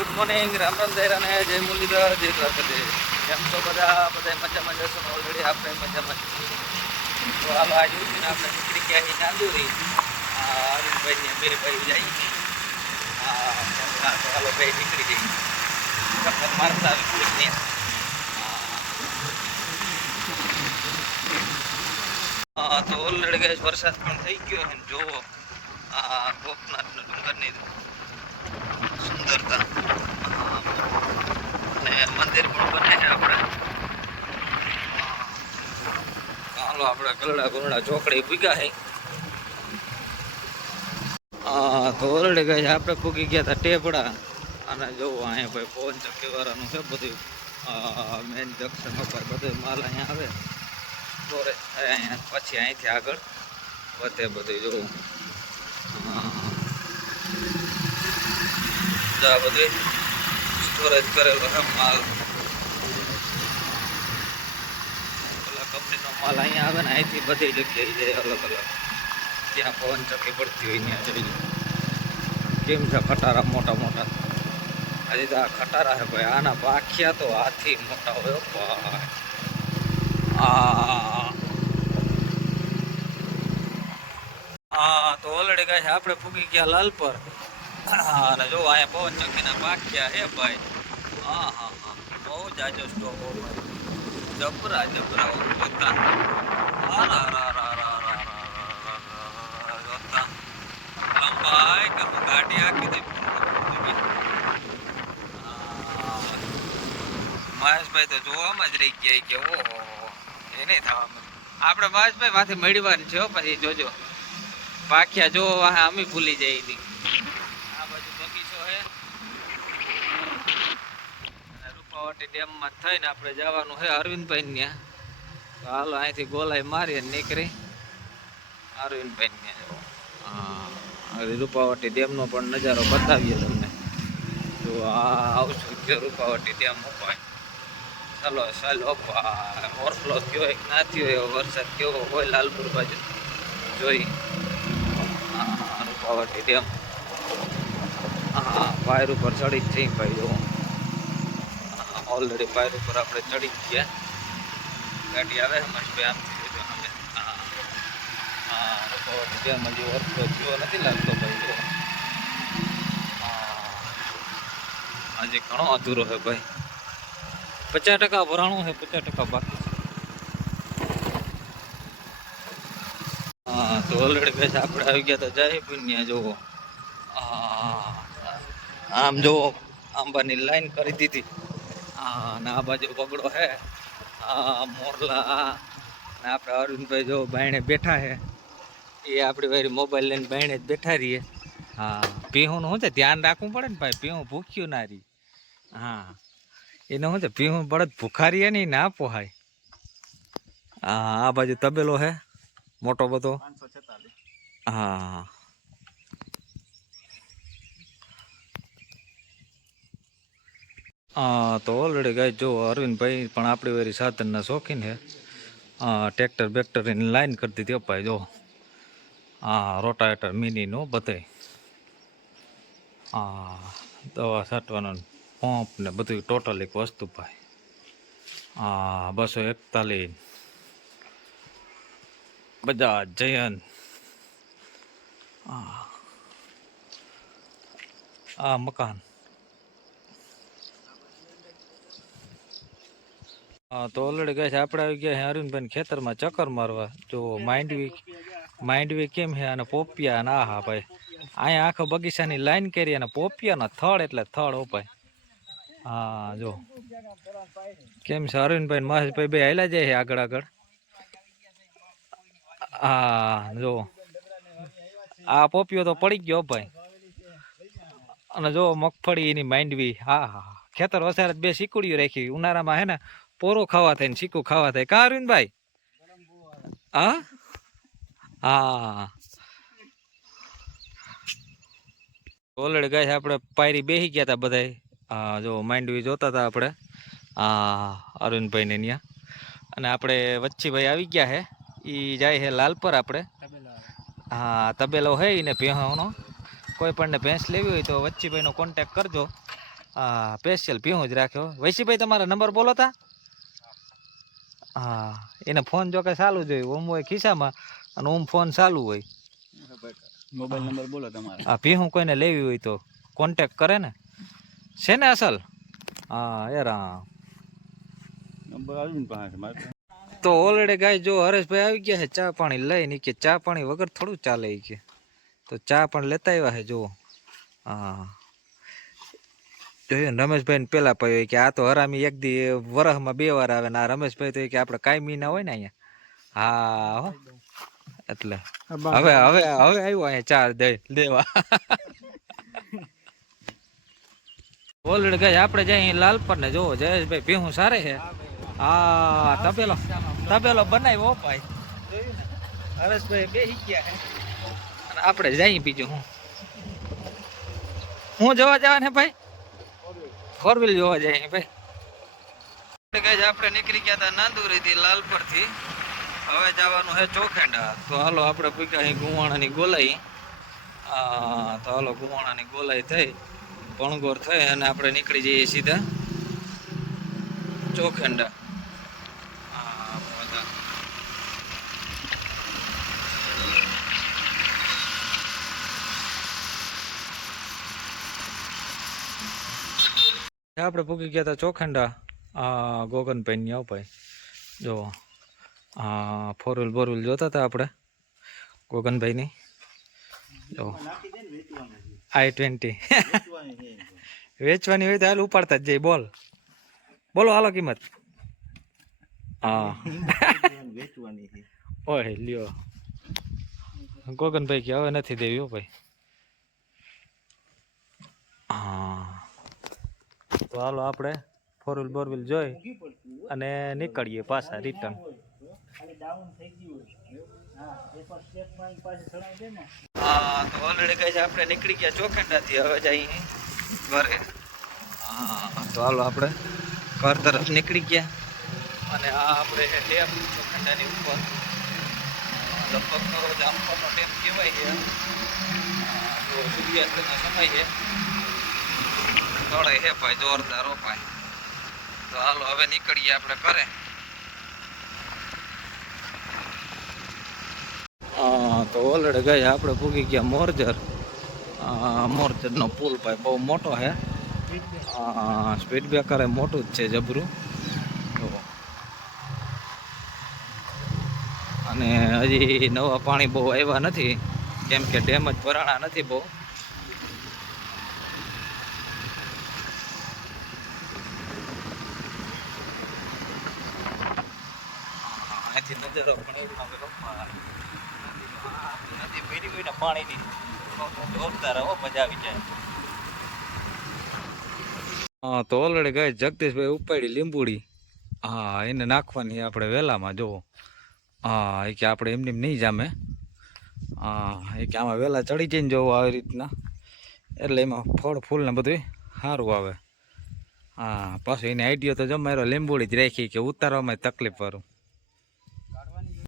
Good morning, Ram Ram જયરા ને જય મુરલીધર, જય દ્વારકાધીશ. કેમ છો બધા મજામાં જશો ને? ઓલરેડી આપણે મજામાં છીએ. તો હાલો આજે ઉઠીને આપણે નીકળી ગયા છીએ ચાંદુરી. અરવિંદભાઈ ને બે ભાઈ જાય. તો હાલો ભાઈ નીકળી જઈએ. ચક્કર મારતા આવી તો ઓલરેડી ગઈ વરસાદ પણ થઈ ગયો છે. જોવો ગોપનાથના ડુંગરની સુંદરતા અને મંદિર પણ બને છે. આપણે હાલો આપણે ગરડા ગરડા ચોકડી ભૂગ્યા છે. તો ઓલરેડી ગઈ આપણે ભૂગી ગયા હતા ટેપડા. અને જોવો અહીંયા ભાઈ પવન ચક્કી વાળાનું છે બધું. મેન જંક્શન ઉપર બધું માલ અહીંયા આવે સ્ટોરેજ થાય અહીંયા, પછી અહીંથી આગળ વધે બધું. જોવું બધું સ્ટોરેજ કરેલો છે માલ. પેલા કંપનીનો માલ અહીંયા આવે ને અહીંથી બધી જગ્યાએ જાય અલગ અલગ. ત્યાં પવન ચક્કી પડતી હોય ત્યાં જઈ. કેમ છે ખટારા મોટા મોટા? હજી તો આ ખટારા છે ભાઈ. આના પાખિયા તો હાથી મોટા હોય ભાઈ. તો ઓલરેડી ગાય આપણે ફૂગી ગયા લાલપર. અને જો અહીંયા પવન ચક્કીના પાખ્યા હે ભાઈ. હા બહુ જાજો સ્ટોક જબરા જોતા જોતા લંબાઈ કે ગાડી આખી દે. મહેશભાઈ તો જોવામાં જ રહી ગયા કે ઓહો એ નહીં થવા. આપણે મહેશભાઈ માંથી મેળવવાનું છે પછી જોજો. પાખ્યા જો અમે ભૂલી જાય. આ બાજુ બગીચો છે. રૂપાવટી ડેમમાં થઈને આપણે જવાનું છે અરવિંદભાઈ ત્યાં. તો હાલો અહીંથી ગોલાઈ મારી નીકળી અરવિંદભાઈ ત્યાં. રૂપાવટી ડેમનો પણ નજારો બતાવીએ તમને. તો આવશું કે રૂપાવટી ડેમ ઉપર. ચાલો ઓવરફ્લો થયો હોય ના થયો એવો વરસાદ કેવો હોય લાલપુર બાજુ જોઈ. રૂપાવટી ડેમ પાયર ઉપર ચડી જ જઈ ભાઈ. જો ઓલરેડી પાયર ઉપર આપણે ચડી ગયા. ગાડી આવે મસ્ત આમથી રૂપાવટી ડેમ હજી ઓવરફ્લો થયો નથી લાગતો ભાઈ. જો હજી ઘણો અધૂરો છે ભાઈ. 50% ભરાણું છે, 50% બાકી. તો ઓલરેડી કહે છે આપણે આવી ગયા તો જાય પુણ્યા. જોવો આમ જોવો આંબાની લાઈન કરી દીધી. અને આ બાજુ પગડો છે. મોરલા ને આપણે અરવિંદભાઈ જો બાયણે બેઠા છે. એ આપણી વારી મોબાઈલ લઈને બાયણે જ બેઠા રહીએ. પીહું શું છે ધ્યાન રાખવું પડે ને ભાઈ. પીહું ભૂખ્યું ના રહી. એને શું છે પીહું બળદ ભૂખારીએ નહીં ના પોહાય. આ બાજુ તબેલો છે મોટો બધો. તો ઓલરેડી ગાય જો અરવિંદભાઈ પણ આપણી વારી સાધનના શોખીન છે. ટ્રેક્ટર બેક્ટરની લાઈન કરી દીધી અપાય. જો રોટાવેટર મિનીનો બધે. દવા છાંટવાનો પંપ ને બધું ટોટલ એક વસ્તુ ભાઈ. 241 બજાજ જયંત. મકાન. તો ઓલરેડી ગયા છે આપણે આવી ગયા છે અરવિંદભાઈ ખેતરમાં ચક્કર મારવા. જો માંડવી કેમ છે અને પોપિયા અને હા ભાઈ અહીંયા આખો બગીચાની લાઈન કરી અને પોપિયાના થળ એટલે થળ ઉપાય. જો કેમ છે અરવિંદભાઈ મહેશભાઈ બે હાલ્યા જાય છે આગળ આગળ. જો આ પોપિયો તો પડી ગયો ભાઈ. અને જો મગફળી એની માંડવી. ખેતર વસારે બે શીકુડીઓ રાખી. ઉનાળામાં હે ને પોરો ખાવા થાય ને શીકું ખાવા થાય. કા અરવિંદભાઈ? ઓલરેડી ગાય આપણે પાયરી બેસી ગયા હતા બધા. જો માંડવી જોતા હતા આપણે અરવિંદભાઈને ત્યાં. અને આપણે વચ્ચીભાઈ આવી ગયા છે. એ જાય છે લાલપર. આપણે તબેલો હે એને ભેંસનો. કોઈ પણ ભેંસ લેવી હોય તો વચ્ચીભાઈનો કોન્ટેક કરજો. હા સ્પેશિયલ પીવું જ રાખ્યો. વૈશીભાઈ તમારા નંબર બોલો તા. હા એને ફોન જો કે ચાલુ જ હોય, ઓમ હોય ખિસ્સામાં અને ઓમ ફોન ચાલુ હોય. મોબાઈલ નંબર બોલો તમારો. આ પીહું કોઈને લેવી હોય તો કોન્ટેક કરે ને, છે ને અસલ. હા યાર હા. નંબર આવી ને પાસે મારે. તો ઓલરેડી ગાય જો હરેશભાઈ આવી ગયા છે ચા પાણી લઈને, કે ચા પાણી વગર થોડું ચાલે કે, તો ચા પણ લેતા આવ્યા છે જુઓ. હા જોયું ને, રમેશભાઈ ને પેલા પાયો કે આ તો હરામી એક દી વરસમાં 2 વાર આવે ને, આ રમેશભાઈ તો કે આપણે કાયમી ના હોય ને અહીંયા. હા હો એટલે હવે હવે હવે આવ્યો અહીંયા ચા દેવા. ઓલરેડી ગાય આપણે જઈએ લાલપર ને જોવો જયેશભાઈ ભીહું સારે છે. હા તબેલો તબેલો બનાવ્યો ભાઈ, જોયું ને હરેશભાઈ બેસી ગયા છે અને આપણે જઈએ બીજું હું જોવા જવા ને ભાઈ, 4 વ્હીલ જોવા જઈએ ભાઈ. આપણે નીકળી ગયા હતા નાંદુરી થી લાલપર થી, હવે જવાનું છે ચોખેંડા. તો હાલો આપણે પૂગ્યા ગુવાણાની ગોલાઈ. તો હાલો ગુવાણાની ગોલાઈ થઈ પણગોર થઈ અને આપણે નીકળી જઈએ સીધા ચોખેંડા. આપણે પૂગી ગયા હતા ચોખંડા. ગોગનભાઈ ની આવ ભાઈ જો, 4 વ્હીલ 4 વ્હીલ જોતા હતા આપણે ગોગનભાઈ ની જો. i20 વેચવાની હોય તો હાલ ઉપાડતા જ જઈ. બોલ બોલો હાલો કિંમત. હા ઓય લ્યો ગોગનભાઈ કે હવે નથી દેવી હો ભાઈ. હા તો હાલો આપણે 4 વ્હીલ 4 વ્હીલ જોઈ અને નીકળીએ પાછા રિટર્ન. હા તો ઓલરેડી કઈ છે આપણે નીકળી ગયા ચોખંડાથી, હવે જઈએ ઘરે. હા તો હાલો આપણે ઘર તરફ નીકળી ગયા અને આ આપણે ડેમ ચોખંડાની ઉપર લગભગ જામફળનો ડેમ કહેવાય છે. તો સૂર્યાસ્તનો સમય છે, તળે હે ભાઈ જોરદાર હો ભાઈ. તો હાલો હવે નીકળીએ આપણે ઘરે. તો ઓલરેડી ગઈ આપણે પૂગી ગયા મોરજર. મોરજરનો પુલ ભાઈ બહુ મોટો છે. સ્પીડ બ્રેકર મોટું જ છે જબરું. અને હજી નવા પાણી બહુ આવ્યા નથી, કેમ કે ડેમ જ ભરાણા નથી બહુ. અહીંથી નજરો પણ એવું નદી ભરી હોય ને પાણીની, જોરદાર હો, મજા આવી જાય. તો ઓલરેડી ગઈ જગદીશભાઈ ઉપાડી લીંબુડી. એને નાખવાની આપણે વેલામાં જોવો. એ કે આપણે એમની નહીં જામે. એ કે આમાં વેલા ચડી જઈને જોવું આવી રીતના, એટલે એમાં ફળ ફૂલ ને બધું સારું આવે. પાછું એની આઈડિયો તો જમારો લીંબુડી જ રાખી કે ઉતારવામાં તકલીફ વાળું.